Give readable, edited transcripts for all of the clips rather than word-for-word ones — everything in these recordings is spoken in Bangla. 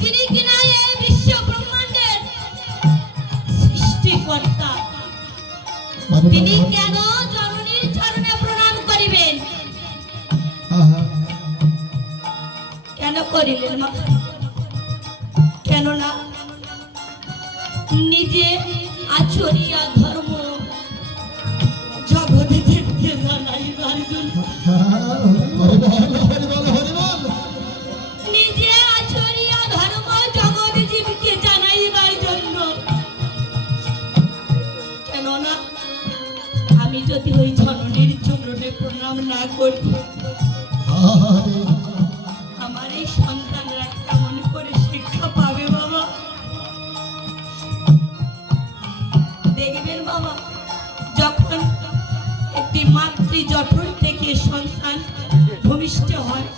তিনি কিনা এই বিশ্ব ব্রহ্মাণ্ডের সৃষ্টিকর্তা, তিনি কেন জননীর চরণে প্রণাম করিবেন? কেন করিলেন মা? কেননা নিজে আচরিয়া ধর্ম জগতে দেখতে জানাইবার জন্য, নিজে আচরিয়া ধর্ম জগৎ জীবকে জানাইবার জন্য। কেননা আমি যদি ওই জননীর চরণে প্রণাম না করি, আমার এই সন্তানরা কেমন করে শিক্ষা পাবে বাবা? দেখবেন বাবা, যখন একটি মাতৃ জঠর থেকে সন্তান ভূমিষ্ঠ হয়,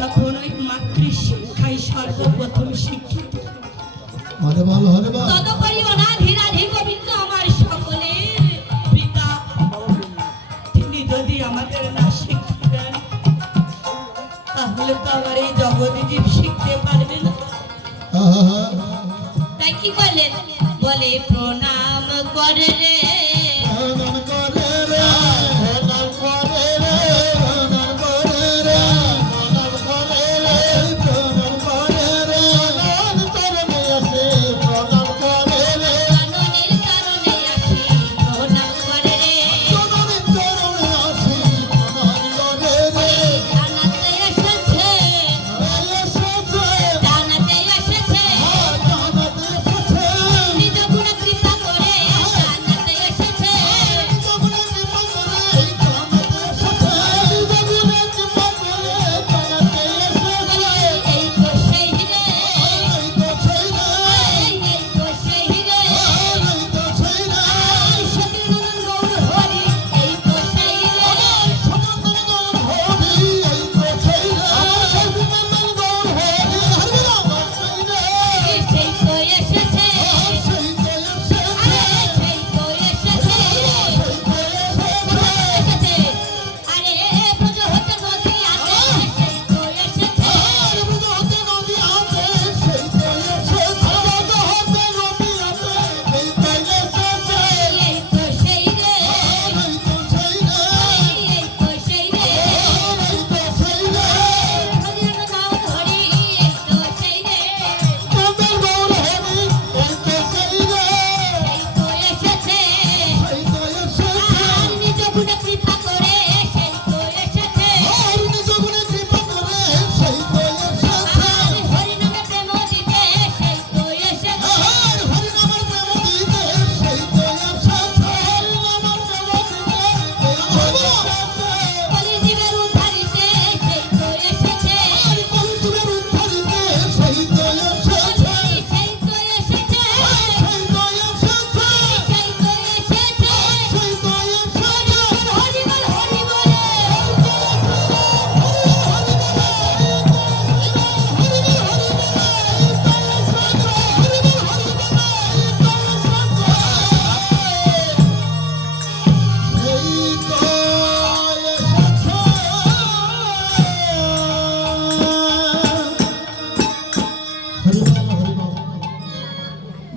তখন ওই মাতৃ শিক্ষায় সর্বপ্রথম শিক্ষিত। তদুপরি অনাধিরাধি গোবিন্দ আমার সকলের পিতা, তিনি যদি আমাদের না শিক্ষা দেন, তাহলে তো আমার এই জগতে জীব শিখতে পারবে না। তাই কি বললেন? বলে প্রণাম করে রে,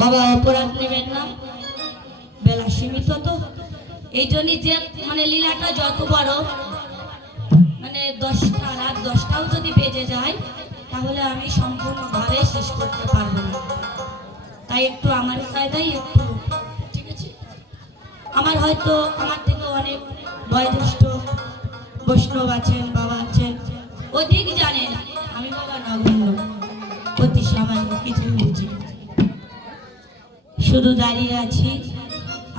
বাবা অপরাধ নেবেন না, বেলা সীমিত তো, এই জন্যই যে মানে লীলাটা যত বড়, মানে 10টা রাত 10টাও যদি বেজে যায়, তাহলে আমি সম্পূর্ণভাবে শেষ করতে পারবো না। তাই একটু আমার কায়দায় একটু, ঠিক আছে? আমার হয়তো আমার থেকে অনেক বয়োজ্যেষ্ঠ বৈষ্ণব আছেন, বাবা আছেন, অধিক জানেন, আমি বাবা নগণ্য, অতি সামান্য কিছুই বুঝি, শুধু দাঁড়িয়ে আছি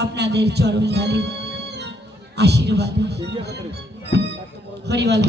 আপনাদের চরণ ধারে আশীর্বাদ। হরিবল।